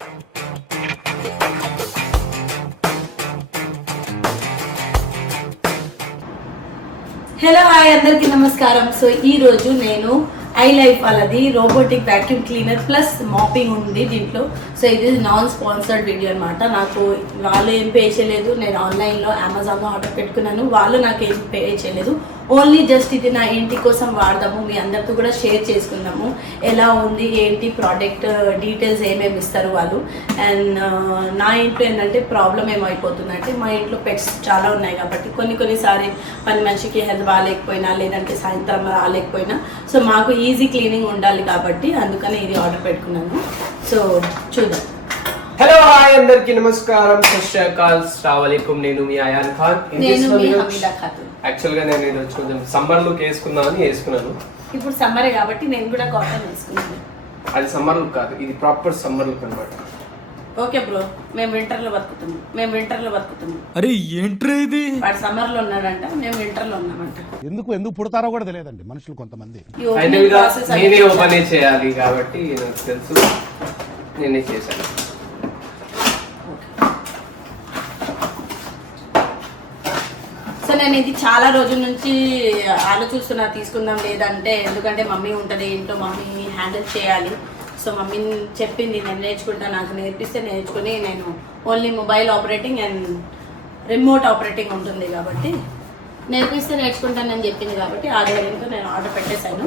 Hello hi అందరికీ నమస్కారం. So ఈ రోజు నేను ఐ లైఫ్ వాళ్ళది robotic vacuum cleaner plus mopping ఉంది దీంట్లో. సో ఇది నాన్ స్పాన్సర్డ్ వీడియో అనమాట. నాకు వాళ్ళు ఏం పే చేయలేదు. నేను ఆన్లైన్లో అమెజాన్లో ఆర్డర్ పెట్టుకున్నాను. వాళ్ళు నాకు ఏం పే చేయలేదు. ఓన్లీ జస్ట్ ఇది నా ఇంటి కోసం వాడదాము, మీ అందరితో కూడా షేర్ చేసుకుందాము ఎలా ఉంది ఏంటి ప్రోడక్ట్ డీటెయిల్స్ ఏమేమి ఇస్తారు వాళ్ళు. అండ్ నా ఇంట్లో ఏంటంటే ప్రాబ్లం ఏమైపోతుందంటే మా ఇంట్లో పెట్స్ చాలా ఉన్నాయి కాబట్టి కొన్నిసారి పని మనిషికి హెల్త్ బాగాలేకపోయినా లేదంటే సాయంత్రం రాలేకపోయినా సో మాకు ఈజీ క్లీనింగ్ ఉండాలి కాబట్టి అందుకని ఇది ఆర్డర్ పెట్టుకున్నాను. సో చూద్దాం. హలో హాయ్ అందరికి నమస్కారం, సశ్రీకాల్, అస్సలాముఅలైకుం. నేను మీ అయాన్ ఖాన్. నేను మీ హమీదా ఖాతున్. యాక్చువల్ గా నేను ఈరోజు కొంచెం సమ్మర్ లుక్ వేసుకున్నాను. ఇప్పుడు సమ్మరే కాబట్టి నేను కూడా కాటన్ వేసుకున్నాను. అది సమ్మర్ లుక్ కాదు, ఇది ప్రాపర్ సమ్మర్ లుక్ అన్నమాట. ఓకే బ్రో, మేము వింటర్ లో బతుకుతున్నాం. అరే ఏంట్రా ఇది? వాడు సమ్మర్ లో ఉన్నాడంట, మేము వింటర్ లో ఉన్నామంట. ఎందుకు పుడతారో కూడా తెలియదండి మనుషులు కొంతమంది. ఫైనల్ గా నేనే ఓపెన్ చేయాలి కాబట్టి నాకు తెలుసు, నేనే చేశాను. సో నేను ఇది చాలా రోజుల నుంచి ఆలోచిస్తున్నా తీసుకుందాం లేదంటే, ఎందుకంటే మమ్మీ ఉంటుంది ఇంట్లో, మమ్మీని హ్యాండిల్ చేయాలి. సో మమ్మీని చెప్పింది నేను నేర్చుకుంటా, నాకు నేర్పిస్తే నేర్చుకుని నేను only mobile operating and remote operating ఉంటుంది కాబట్టి నేర్పిస్తే నేర్చుకుంటానని చెప్పింది కాబట్టి ఆ ధైర్యంతో నేను ఆర్డర్ పెట్టేశాను.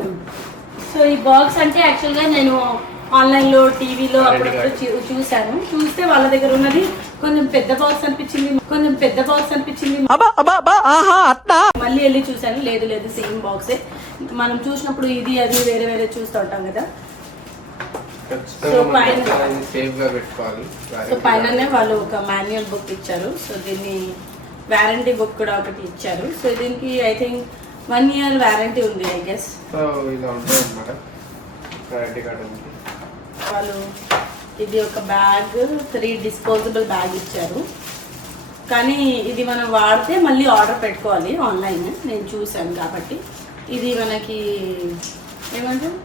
సో ఈ బాక్స్ అంటే యాక్చువల్గా నేను ఆన్లైన్లో టీవీలో అప్పుడప్పుడు చూస్తే వాళ్ళ దగ్గర ఉన్నది కొంచెం పెద్ద బాక్స్ అనిపించింది. మళ్ళీ వెళ్ళి చూసాను, లేదు సేమ్ బాక్సే. మనం చూసినప్పుడు ఇది అది వేరే చూస్తూ ఉంటాం కదా. సో పైననే వాళ్ళు ఒక మాన్యువల్ బుక్ ఇచ్చారు. సో దీన్ని వారంటీ బుక్ కూడా ఒకటి ఇచ్చారు. సో దీనికి ఐ థింక్ 1 year వారంటీ ఉంది ఐ గెస్. వాళ్ళు ఇది ఒక బ్యాగ్ 3 disposable బ్యాగ్ ఇచ్చారు. కానీ ఇది మనం వాడితే మళ్ళీ ఆర్డర్ పెట్టుకోవాలి ఆన్లైన్, నేను చూసాను కాబట్టి. ఇది మనకి ఏమంటారు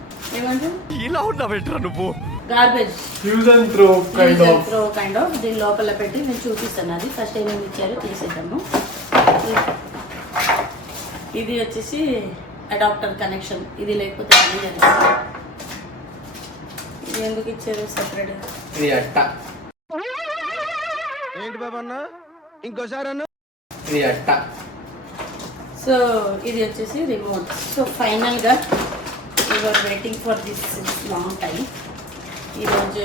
ఇలా ఉన్నావేంట్రా నువ్వు? Garbage use and throw kind of. దీని లోపల పెట్టి నేను చూపిస్తాను. అది ఫస్ట్ ఏమేమి ఇచ్చారో తీసేద్దాము. ఇది వచ్చేసి అడాప్టర్ కనెక్షన్, ఇది లేకపోతే ఇది ఎందుకు ఇచ్చారు సెపరేట్? ఇది అట్ట. ఏంటి బాబన్న ఇంకోసారి అన్న? ఇది అట్ట. సో ఇది వచ్చేసి రిమోట్. సో ఫైనల్గా you're waiting for this long time. ఈరోజు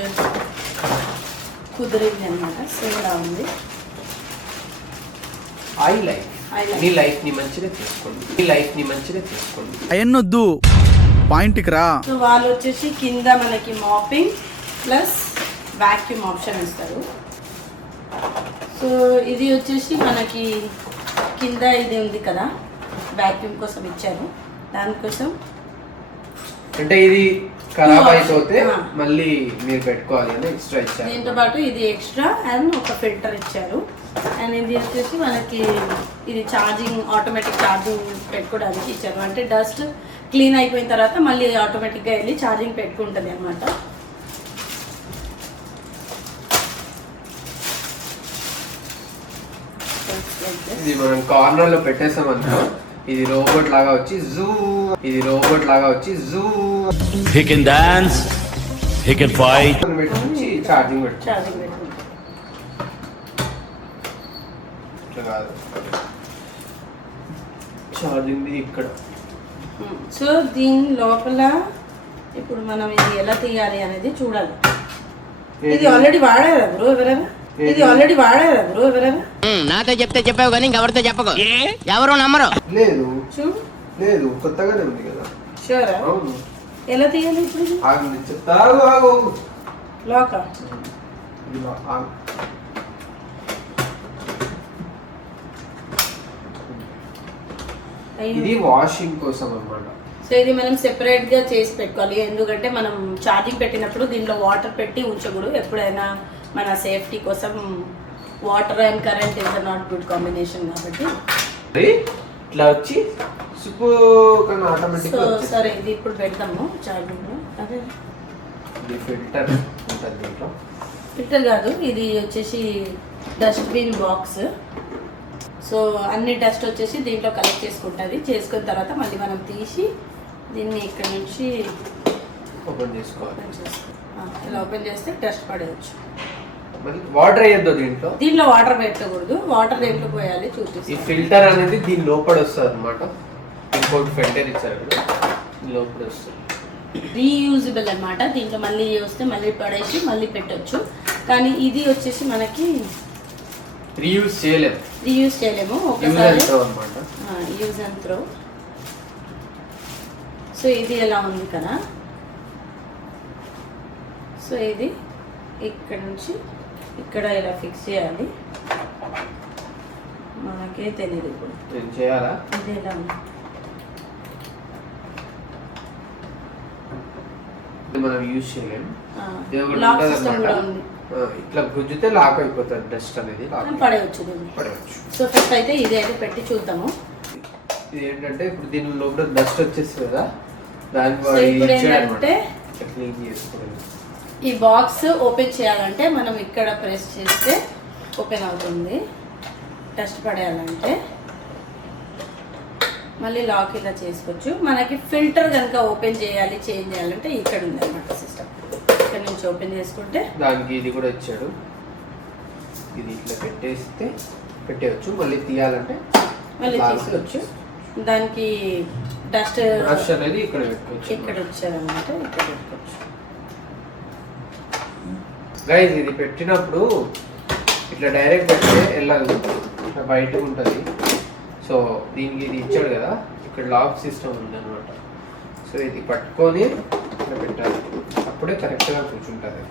కుదిరింది అనమాట. సో ఇలా ఉంది. నీ లైఫ్ ని మంచిగా చేసుకోండి. అయ్యొద్దు, పాయింట్కి రా. సో వాళ్ళు వచ్చేసి కింద మనకి మాపింగ్ ప్లస్ వాక్యూమ్ ఆప్షన్ ఇస్తారు. సో ఇది వచ్చేసి మనకి కింద ఇది ఉంది కదా, వాక్యూమ్ కోసం ఇచ్చారు. దానికోసం అంటే ఇది ఖరాబ్ అయిపోతే మళ్ళీ మీరు పెట్టుకోవాలి అని ఎక్స్ట్రా ఇచ్చారు. దీంతో పాటు ఇది ఎక్స్ట్రా అండ్ ఒక ఫిల్టర్ ఇచ్చారు. అండ్ ఇది వచ్చేసి మనకి ఇది ఛార్జింగ్, ఆటోమేటిక్ ఛార్జింగ్ పెట్టుకోవడానికి ఇచ్చారు. అంటే డస్ట్ క్లీన్ అయిపోయిన తర్వాత మళ్ళీ ఆటోమేటిక్గా వెళ్ళి ఛార్జింగ్ పెట్టుకుంటుంది అనమాట. ఇది మనం కార్నర్ లో పెట్టేసామనుకో, ఇది రోబోట్ లాగా వచ్చి zoo He can dance, he can fight. పెట్టి ఛార్జింగ్ పెట్టుకుంటాం. ఛార్జింగ్ ఇక్కడ. సో దీని లోపల ఇప్పుడు మనం ఇది ఎలా తీయాలి అనేది చూడాలి. ఇది ఆల్రెడీ వాడారా బ్రో ఎవరైనా? నాతో చెప్తే చెప్పావు కానీ ఇంకెవరితో చెప్పకు, ఎవరు నమ్మరు. లేదు కొత్తగానే ఉంది కదా. షూరా? ఎలా తీయాలి ఇప్పుడు? లాకా? ఇది వాషింగ్ కోసం అన్నమాట. సో ఇది మనం సెపరేట్ గా చేసి పెట్టుకోవాలి, ఎందుకంటే మనం ఛార్జింగ్ పెట్టినప్పుడు దీనిలో వాటర్ పెట్టి ఉంచకూడదు. ఎప్పుడైనా మన సేఫ్టీ కోసం water and current is not good combination కాబట్టి ఇట్లా వచ్చి ఆటోమేటిక్. సరే ఇది ఇప్పుడు పెడతాము ఛార్జింగ్ లో. అదే ఇది ఫిల్టర్ ఉంటుంది దీంట్లో. ఫిల్టర్ కాదు, ఇది వచ్చేసి డస్ట్బిన్ బాక్స్. సో అన్ని డస్ట్ వచ్చేసి దీంట్లో కలెక్ట్ చేసుకుంటుంది. చేసుకున్న తర్వాత మళ్ళీ మనం తీసి దీన్ని ఇక్కడ నుంచి ఓపెన్ చేసుకోవాలి. ఇలా ఓపెన్ చేస్తే డస్ట్ పడేయచ్చు. వాటర్ వేయద్దు దీంట్లో వాటర్ పెట్టకూడదు. వాటర్ దేంట్లో పోయాలి చూపిస్తాను. ఈ ఫిల్టర్ అనేది దీని లోపల వస్తుంది అనమాట. ఇంకోటి ఫిల్టర్ ఇచ్చారు ఇక్కడ, లోపల వస్తుంది. రీయూజబుల్ అనమాట. దీంట్లో మళ్ళీ వస్తే మళ్ళీ పడేసి మళ్ళీ పెట్టొచ్చు. కానీ ఇది వచ్చేసి మనకి రీయూజ్ చేయలేము ఒకసారి. Use and throw. సో ఇది ఎలా ఉంది కదా. సో ఇది ఇక్కడ నుంచి ఇక్కడ ఇలా ఫిక్స్ చేయాలి. మనకే తెలియదు ఇప్పుడు చేయాలా. ఇది ఎలా ఉంది మనం యూజ్ చేయలేము. లాక్ సిస్టమ్ కూడా ఉంది. ఇట్లా గుంజితే లాక్ అయిపోతుంది, డస్ట్ అనేది పడేయచ్చు. సో ఫస్ట్ అయితే ఇది అయితే పెట్టి చూద్దాము. ఇది ఏంటంటే ఇప్పుడు దీని లోపల డస్ట్ వచ్చేస్తుంది కదా, దాని ఇప్పుడు ఏంటంటే క్లీన్ చేసుకోవాలి. ఈ బాక్స్ ఓపెన్ చేయాలంటే మనం ఇక్కడ ప్రెస్ చేస్తే ఓపెన్ అవుతుంది. డస్ట్ పడేయాలంటే మళ్ళీ లాక్ ఇలా చేసుకోవచ్చు. మనకి ఫిల్టర్ కనుక ఓపెన్ చేయాలి, చేంజ్ చేయాలంటే ఇక్కడ ఉంది అనమాట సిస్టమ్. ఇక్కడ నుంచి ఓపెన్ చేసుకుంటే దానికి ఇది కూడా ఇచ్చాడు. ఇది ఇట్లా పెట్టేయచ్చు. మళ్ళీ తీయాలంటే మళ్ళీ తీసుకోవచ్చు. దానికి డస్ట్ బ్రష్ అనేది ఇక్కడ పెట్టుకోవచ్చు. ఇక్కడ వచ్చారనమాట, ఇక్కడ పెట్టుకోవచ్చు. గైస్ ఇది పెట్టినప్పుడు ఇట్లా డైరెక్ట్ పెడితే వెళ్ళదు, ఇట్లా బయటకు ఉంటుంది. సో దీనికి ఇది ఇచ్చాడు కదా, ఇక్కడ లాక్ సిస్టమ్ ఉంది అనమాట. సో ఇది పట్టుకొని ఇట్లా పెట్టాలి, అప్పుడే కరెక్ట్గా కూర్చుంటుంది.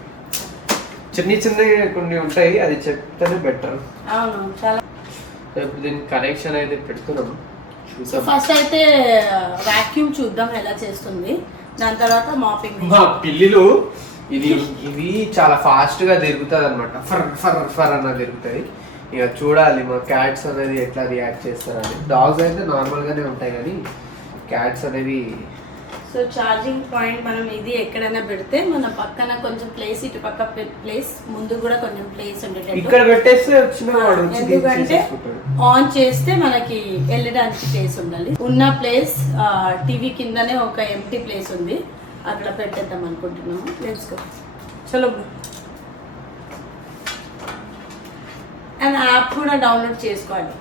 చిన్న కొన్ని ఉంటాయి, అది చెప్తేనే బెటర్. అవును చాలా. ఇప్పుడు దీనికి కనెక్షన్ అయితే పెడుతున్నాము. ఫస్ట్ అయితే వాక్యూమ్ చూద్దాం ఎలా చేస్తుంది, దాని తర్వాత మాపింగ్. మా పిల్లిలు ఇవి చాలా ఫాస్ట్ గా తిరుగుతుంది అనమాట. ఫర్ అన్న తిరుగుతాయి. ఇక చూడాలి మా క్యాట్స్ అనేది ఎట్లా రియాక్ట్ చేస్తారని. డాగ్స్ అయితే నార్మల్ గానే ఉంటాయి, కానీ క్యాట్స్ అనేవి. సో ఛార్జింగ్ పాయింట్ మనం ఇది ఎక్కడైనా పెడితే మన పక్కన కొంచెం ప్లేస్, ఇటు పక్క ప్లేస్, ముందు కూడా కొంచెం ప్లేస్ ఉండేటట్టు ఇక్కడ పెట్టేస్తే వచ్చిన వాడు ఎందుకంటే ఆన్ చేస్తే మనకి వెళ్ళడానికి ప్లేస్ ఉండాలి. ఉన్న ప్లేస్ టీవీ కిందనే ఒక ఎంటీ ప్లేస్ ఉంది, అక్కడ పెట్టేద్దాం అనుకుంటున్నాము. Let's go. చలో. అండ్ యాప్ కూడా డౌన్లోడ్ చేసుకోవాలి.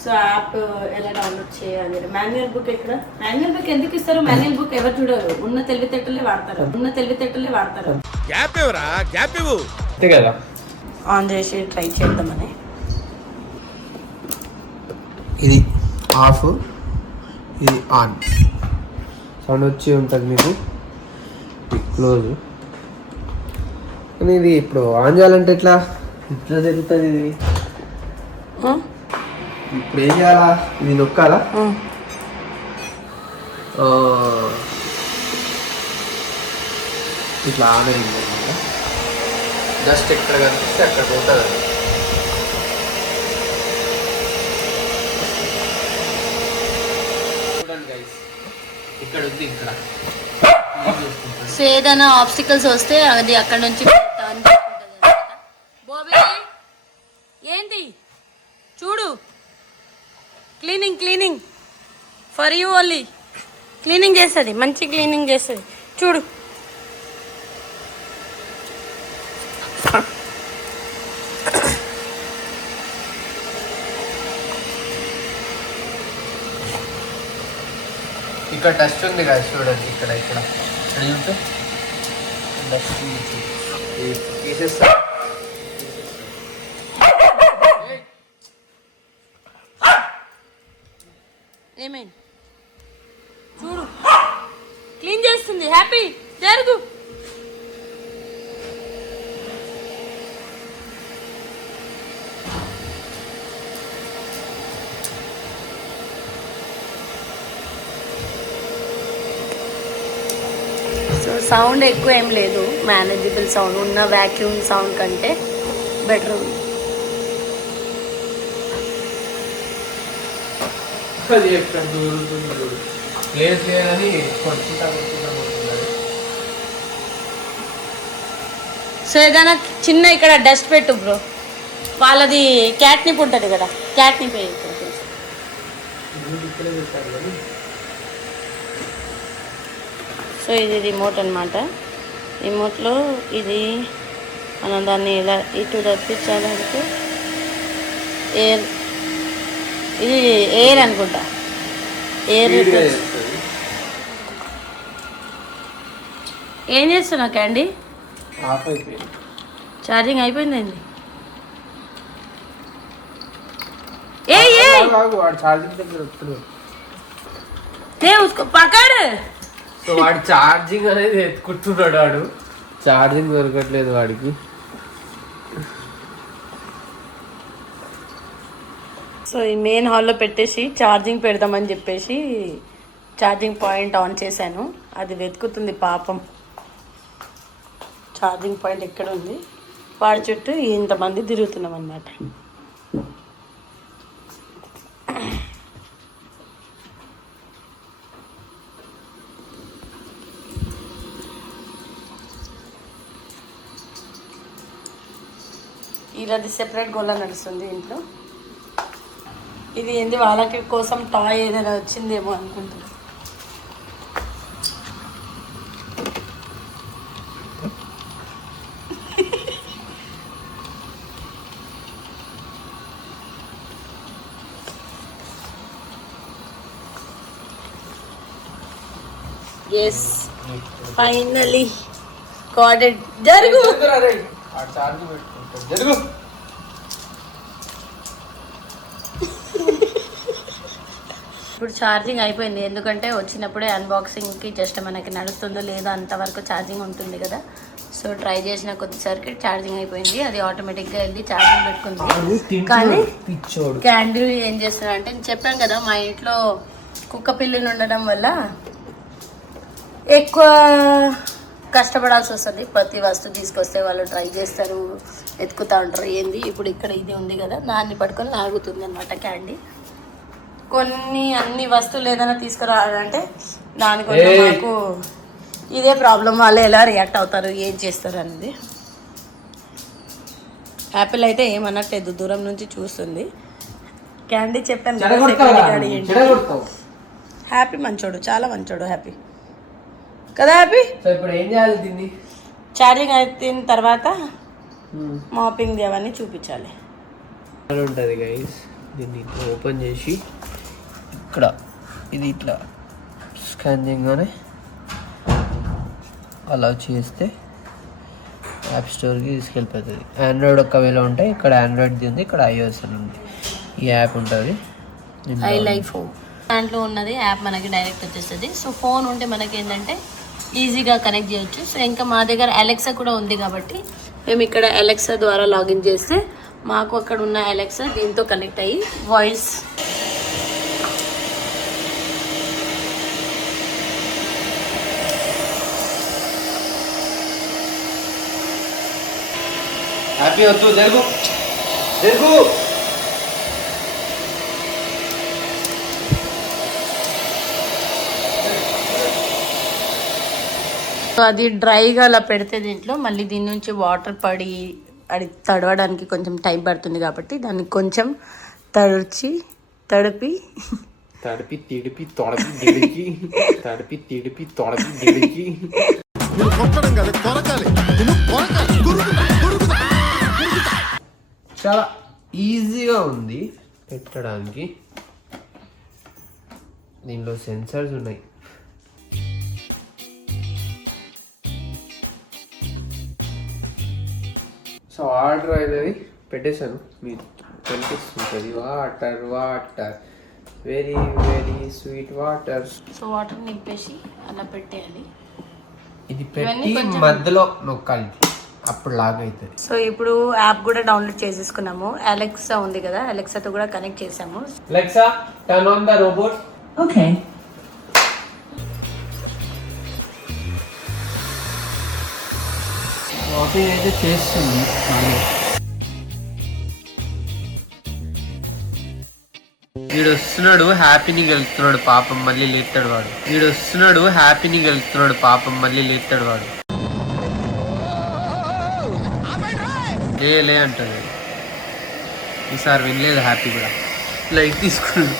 సో యాప్ ఎలా డౌన్లోడ్ చేయాలి? మాన్యువల్ బుక్ ఎక్కడ? మాన్యువల్ బుక్ ఎందుకు ఇస్తారు? మాన్యువల్ బుక్ ఎవరు చూడరు, ఉన్న తెలివితేటలే వాడతారు. అంతే కదా. ఆన్ చేసి ట్రై చేద్దామని. ఇది ఆఫ్, ఇది ఆన్. సౌండ్ వచ్చి ఉంటుంది మీకు. క్లోజ్. కానీ ఇది ఇప్పుడు ఆన్ చేయాలంటే ఎట్లా జరుగుతుంది ఇది? ఇప్పుడు ఏం చేయాలా? ఇది నొక్కాలా? ఇట్లా ఆన్ అయింది అనమాట. జస్ట్ ఎక్కడ కనిపిస్తే అక్కడ పోతుంది. చూడండి గైస్, ఇక్కడ ఉంది. ఇక్కడ సో ఏదైనా ఆబ్స్టికల్స్ వస్తే అది అక్కడ నుంచి టర్న్ చేసుకుంటుంది. బోబీ ఏంటి చూడు, cleaning for you only. Cleaning చేస్తుంది, మంచి క్లీనింగ్ చేస్తుంది చూడు. ఇక్కడ డస్ట్ ఉంది కదా, చూడండి. ఇక్కడ చూస్తే డస్ట్ తీసేస్తా. ఏమైంది చూడు, క్లీన్ చేస్తుంది. హ్యాపీ జరుగు. సో సౌండ్ ఎక్కువ ఏం లేదు, మేనేజబుల్ సౌండ్. ఉన్న వ్యాక్యూమ్ సౌండ్ కంటే బెటర్ ఉంది. అది ఎక్కడ దూరుతుంది, ప్లేస్ లేదని కొట్టుకుంటా. సో ఏదైనా చిన్న ఇక్కడ డస్ట్ పెట్టు బ్రో, వాళ్ళది క్యాట్నిప్ ఉంటుంది కదా, క్యాట్నిప్ ఇక్కడ. సో ఇది రిమోట్ అనమాట. రిమోట్లో ఇది మనం దాన్ని ఇలా ఇటు తప్పించాలంటే ఎయిర్, ఇది ఎయిర్ అనుకుంటా, ఎయిర్. ఏం చేస్తున్నావు క్యాండీ? ఛార్జింగ్ అయిపోయిందండి. పక్కడు. సో వాడు ఛార్జింగ్ అనేది ఎత్తుకుంటున్నాడు, వాడు ఛార్జింగ్ దొరకట్లేదు వాడికి. సో ఈ మెయిన్ హాల్లో పెట్టేసి ఛార్జింగ్ పెడదామని చెప్పేసి ఛార్జింగ్ పాయింట్ ఆన్ చేశాను. అది వెతుకుతుంది పాపం, ఛార్జింగ్ పాయింట్ ఎక్కడ ఉంది. వాడి చుట్టూ ఇంతమంది తిరుగుతున్నాం అన్నమాట. ఇలాది సెపరేట్ గోళ నడుస్తుంది ఇంట్లో. ఇది ఏంది వాళ్ళకి కోసం టాయ్ ఏదైనా వచ్చిందేమో అనుకుంటున్నాను. Yes, finally got it. జరుగు. ఇప్పుడు ఛార్జింగ్ అయిపోయింది, ఎందుకంటే వచ్చినప్పుడే అన్బాక్సింగ్కి జస్ట్ మనకి నడుస్తుందో లేదో అంతవరకు ఛార్జింగ్ ఉంటుంది కదా. సో ట్రై చేసిన కొద్దిసరికి ఛార్జింగ్ అయిపోయింది, అది ఆటోమేటిక్గా వెళ్ళి ఛార్జింగ్ పెట్టుకుంది. కానీ క్యాండిల్ ఏం చేస్తున్నారంటే, నేను చెప్పాను కదా మా ఇంట్లో కుక్క పిల్లులు ఉండడం వల్ల ఎక్కువ కష్టపడాల్సి వస్తుంది. ప్రతి వస్తువు తీసుకొస్తే వాళ్ళు ట్రై చేస్తారు, ఎత్తుకుతూ ఉంటారు. ఏంది ఇప్పుడు ఇక్కడ ఇది ఉంది కదా, దాన్ని పట్టుకొని లాగుతుంది అనమాట క్యాండీ. అన్ని వస్తువులు ఏదైనా తీసుకురావాలంటే దానికోసం నాకు ఇదే ప్రాబ్లం. వాళ్ళు ఎలా రియాక్ట్ అవుతారు, ఏం చేస్తారు అనేది. యాపిల్ అయితే ఏమన్నట్లేదు, దూరం నుంచి చూస్తుంది. క్యాండీ చెప్పాను హ్యాపీ మంచోడు, చాలా మంచోడు హ్యాపీ కదా. హ్యాపీ ఇప్పుడు ఏం చేయాలి? దీన్ని ఛార్జింగ్ అయిన తర్వాత మాపింగ్ అవన్నీ చూపించాలి. ఉంటుంది గైస్, దీన్ని ఇట్లా ఓపెన్ చేసి ఇక్కడ ఇది ఇట్లా స్కాన్ చేయగానే అలా చేస్తే యాప్ స్టోర్కి తీసుకెళ్ళిపోతుంది. ఆండ్రాయిడ్ ఒకవేళ ఉంటే ఇక్కడ ఆండ్రాయిడ్ది ఉంది, ఇక్కడ iOS అని ఉంది. ఈ యాప్ ఉంటుంది, iLife దాంట్లో ఉన్నది యాప్ మనకి డైరెక్ట్ వచ్చేస్తుంది. సో ఫోన్ ఉంటే మనకి ఏంటంటే ఈజీగా కనెక్ట్ చేయొచ్చు. సో ఇంకా మా దగ్గర అలెక్సా కూడా ఉంది కాబట్టి మేము ఇక్కడ అలెక్సా ద్వారా లాగిన్ చేస్తే మాకు అక్కడ ఉన్న అలెక్సా దీంతో కనెక్ట్ అయ్యి వాయిస్ హ్యాపీ వద్దు, జరుగు జరుగు. అది డ్రైగా అలా పెడితే దీంట్లో మళ్ళీ దీని నుంచి వాటర్ పడి అది తడవడానికి కొంచెం టైం పడుతుంది కాబట్టి దాన్ని కొంచెం తడిపి తిడిపి తొడపి దిడికి తడిపి తిడిపి తొడపి దిడికి. చాలా ఈజీగా ఉంది పెట్టడానికి. దీనిలో సెన్సర్స్ ఉన్నాయి. సో ఆర్డర్ అనేది పెట్టేశాను, మీకు కనిపిస్తుంటుంది. Water water very very sweet water. So water నింపేసి అలా పెట్టేయాలి. ఇది పెట్టి మధ్యలో నొక్కాలి, అప్పుడు లాగ్ అవుతుంది. సో ఇప్పుడు యాప్ కూడా డౌన్లోడ్ చేసేసుకున్నాము. అలెక్సా ఉంది కదా, అలెక్సాతో కూడా కనెక్ట్ చేసాము. Alexa turn on the robot. Okay. Walking అయితే చేస్తుంది. వీడు వస్తున్నాడు, హ్యాపీని గెలుస్తున్నాడు పాపం, మళ్ళీ లేస్తాడు వాడు. వీడు వస్తున్నాడు, హ్యాపీని గెలుస్తున్నాడు పాపం, మళ్ళీ లేస్తాడు వాడు. లే అంటుంది. ఈసారి వినలేదు హ్యాపీ కూడా, లైట్ తీసుకున్నాడు.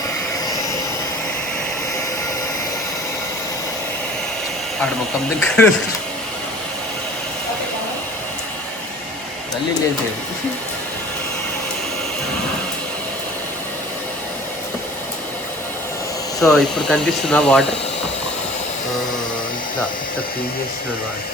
ఆడ ముఖం దగ్గర తల్లి లేసేది. సో ఇప్పుడు కనిపిస్తుందా వాటర్? ఇట్లా ఇట్లా క్లీన్ చేస్తున్నారు వాటర్.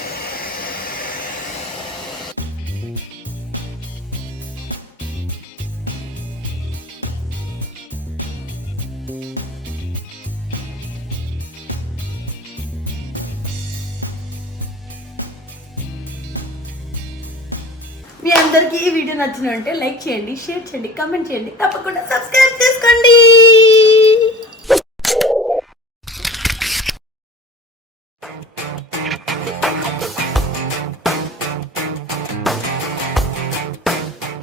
మీ అందరికీ ఈ వీడియో నచ్చినంటే లైక్ చేయండి, షేర్ చేయండి, కామెంట్ చేయండి, తప్పకుండా సబ్స్క్రైబ్ చేసుకోండి.